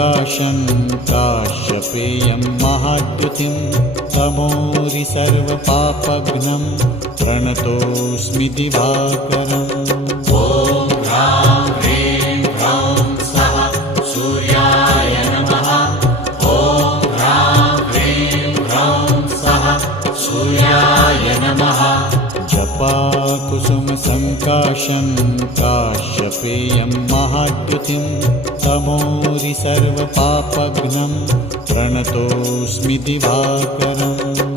सङ्काशं काश्यपेयं महाद्युतिं तमोरि सर्वपापघ्नं प्रणतोऽस्मि दिवाकरम्। ॐ ह्रां ह्रीं ह्रौं स्वः सूर्याय नमः। ॐ ह्रां ह्रीं ह्रौं स्वः सूर्याय नमः। जपाकुसुमसङ्काशं काश्यपेयं महाद्युतिं तमोरि सर्वपापघ्नं प्रणतोऽस्मि दिवाकरम्।